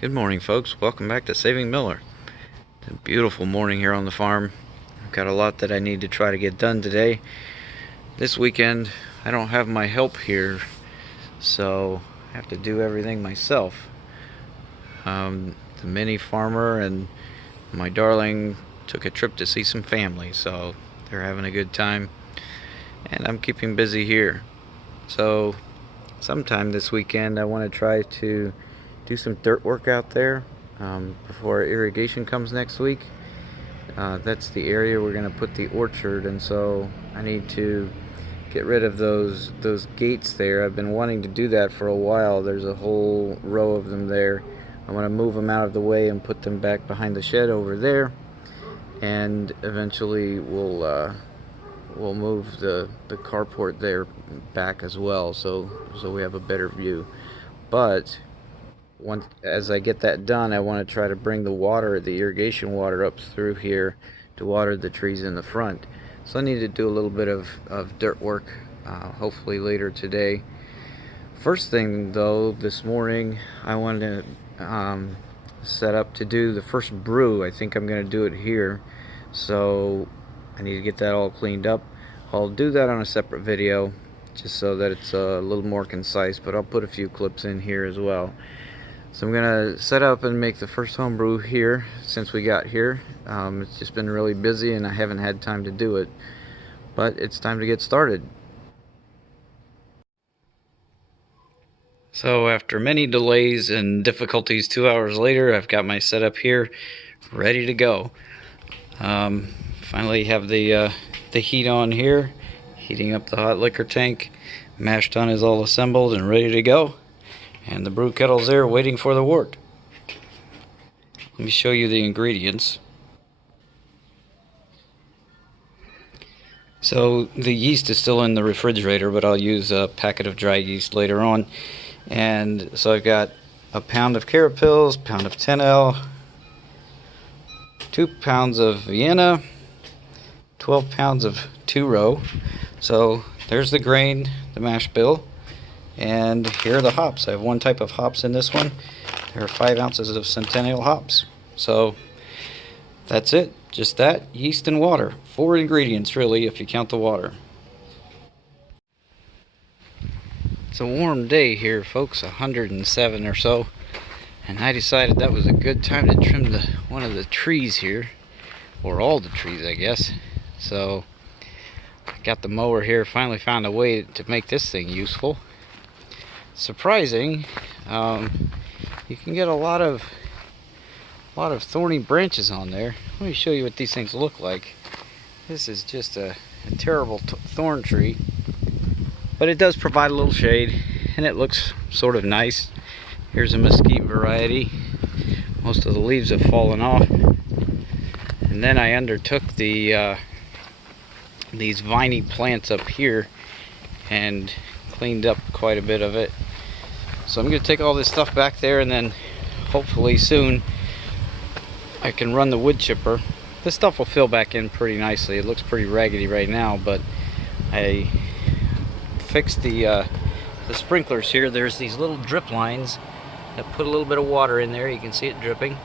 Good morning, folks. Welcome back to Saving Miller. It's a beautiful morning here on the farm. I've got a lot that I need to try to get done today. This weekend, I don't have my help here, so I have to do everything myself. The mini farmer and my darling took a trip to see some family, so they're having a good time, and I'm keeping busy here. So sometime this weekend I want to try to do some dirt work out there before irrigation comes next week. That's the area we're going to put the orchard, and so I need to get rid of those gates there. I've been wanting to do that for a while. There's a whole row of them there. I want to move them out of the way and put them back behind the shed over there, and eventually we'll move the carport there back as well, so we have a better view. But as I get that done, I want to try to bring the irrigation water up through here to water the trees in the front. So I need to do a little bit of dirt work, hopefully later today. First thing though, this morning I wanted to set up to do the first brew. I think I'm going to do it here, so I need to get that all cleaned up. I'll do that on a separate video just so that it's a little more concise, but I'll put a few clips in here as well. So I'm going to set up and make the first home brew here since we got here. It's just been really busy and I haven't had time to do it, but it's time to get started. So after many delays and difficulties, 2 hours later, I've got my setup here ready to go. Finally have the heat on here, heating up the hot liquor tank. Mash tun is all assembled and ready to go. And the brew kettle's there waiting for the wort. Let me show you the ingredients. So the yeast is still in the refrigerator, but I'll use a packet of dry yeast later on. And so I've got a pound of carapils, pound of 10L, 2 pounds of Vienna, 12 pounds of 2-row. So there's the grain, the mash bill. And here are the hops. I have one type of hops in this one. There are 5 ounces of Centennial hops. So that's it. Just that, yeast and water. 4 ingredients really, if you count the water. It's a warm day here, folks, 107 or so. And I decided that was a good time to trim one of the trees here. Or all the trees, I guess. So I got the mower here, finally found a way to make this thing useful. Surprising, you can get a lot of thorny branches on there. Let me show you what these things look like. This is just a terrible thorn tree, but it does provide a little shade and it looks sort of nice. Here's a mesquite variety. Most of the leaves have fallen off, and then I undertook these viney plants up here and cleaned up quite a bit of it. So I'm going to take all this stuff back there, and then hopefully soon I can run the wood chipper. This stuff will fill back in pretty nicely. It looks pretty raggedy right now, but I fixed the sprinklers here. There's these little drip lines that put a little bit of water in there. You can see it dripping.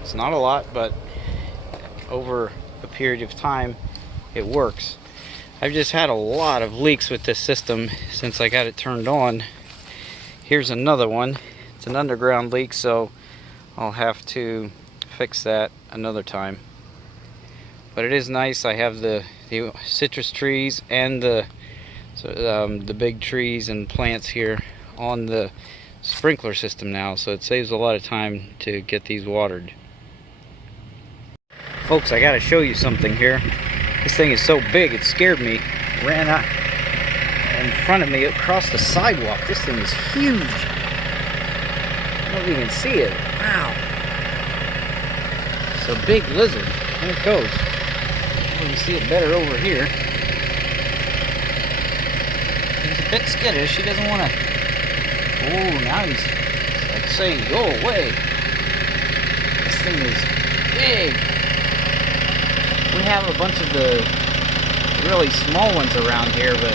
It's not a lot, but over a period of time it works. I've just had a lot of leaks with this system since I got it turned on. Here's another one. It's an underground leak, so I'll have to fix that another time. But it is nice. I have the citrus trees and the big trees and plants here on the sprinkler system now, so it saves a lot of time to get these watered. Folks, I gotta show you something here. This thing is so big, it scared me. Ran out in front of me across the sidewalk. This thing is huge. I don't even see it. Wow. It's a big lizard. There it goes. You can see it better over here. He's a bit skittish. He doesn't want to... Oh, now he's like saying, go away. This thing is big. We have a bunch of the really small ones around here, but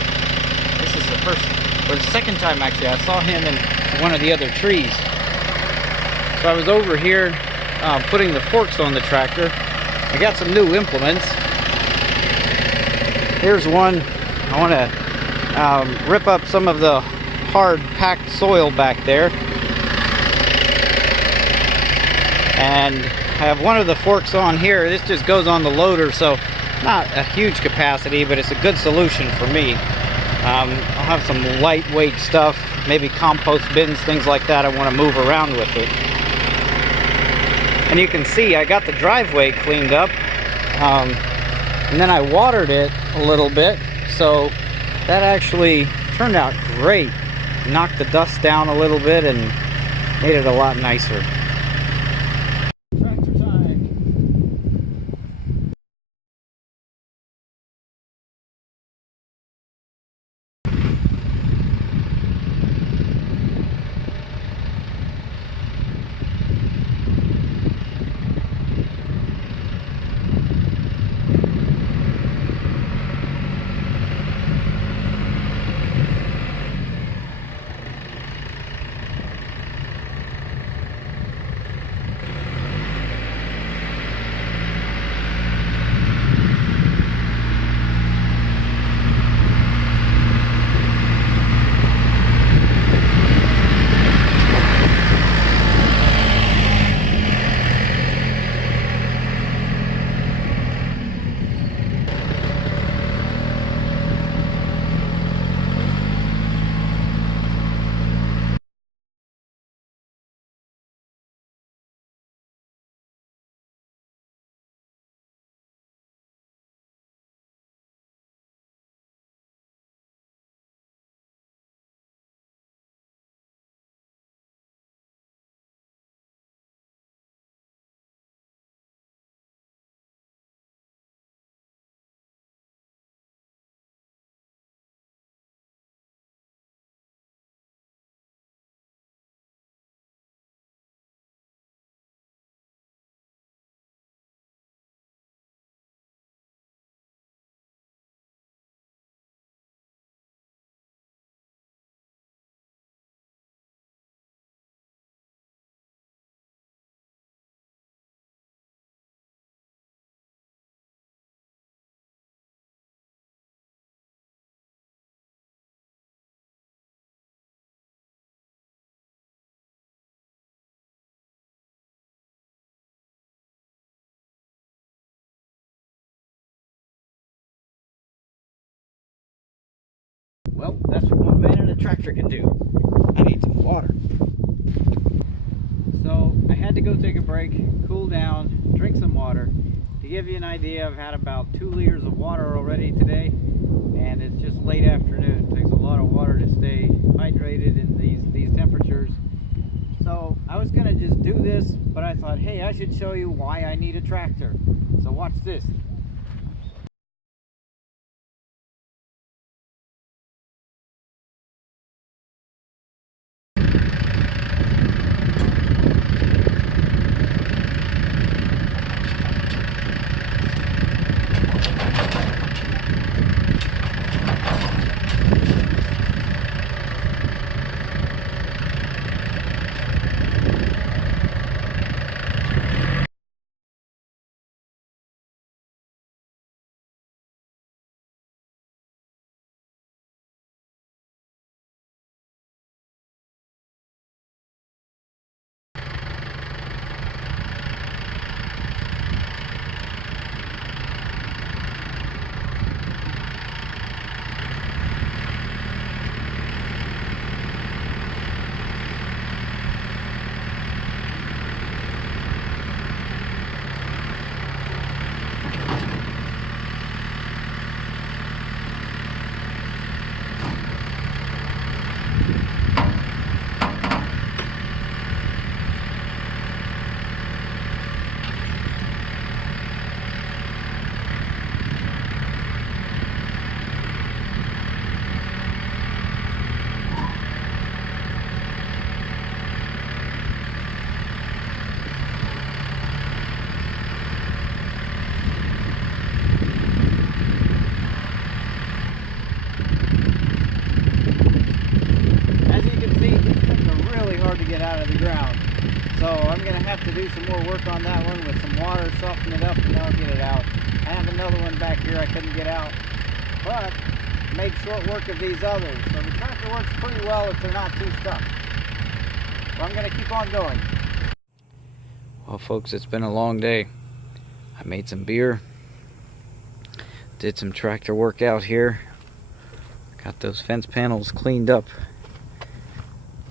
this is the second time actually I saw him in one of the other trees. So I was over here putting the forks on the tractor. I got some new implements. Here's one. I want to rip up some of the hard packed soil back there. And I have one of the forks on here. This just goes on the loader, so not a huge capacity, but it's a good solution for me. I'll have some lightweight stuff, maybe compost bins, things like that I want to move around with it. And you can see I got the driveway cleaned up, and then I watered it a little bit, so that actually turned out great. Knocked the dust down a little bit and made it a lot nicer. Tractor time. Well, that's what one man in a tractor can do. I need some water. So I had to go take a break, cool down, drink some water. To give you an idea, I've had about 2 liters of water already today, and it's just late afternoon. It takes a lot of water to stay hydrated in these temperatures. So I was gonna just do this, but I thought, hey, I should show you why I need a tractor. So watch this. So I'm going to have to do some more work on that one with some water, soften it up, and then I'll get it out. I have another one back here I couldn't get out, but made short work of these others. So the tractor works pretty well if they're not too stuck. So I'm going to keep on going. Well, folks, it's been a long day. I made some beer, did some tractor work out here, got those fence panels cleaned up.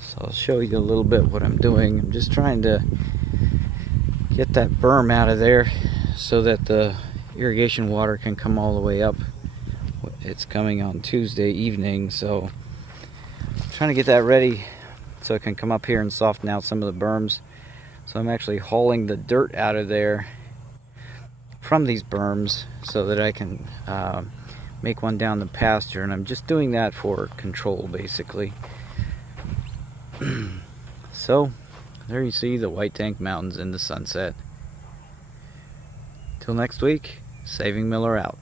So I'll show you a little bit what I'm doing. I'm just trying to get that berm out of there so that the irrigation water can come all the way up. It's coming on Tuesday evening, so I'm trying to get that ready so it can come up here and soften out some of the berms. So I'm actually hauling the dirt out of there from these berms so that I can make one down the pasture, and I'm just doing that for control basically. So there you see the White Tank Mountains in the sunset. Till next week, Saving Miller out.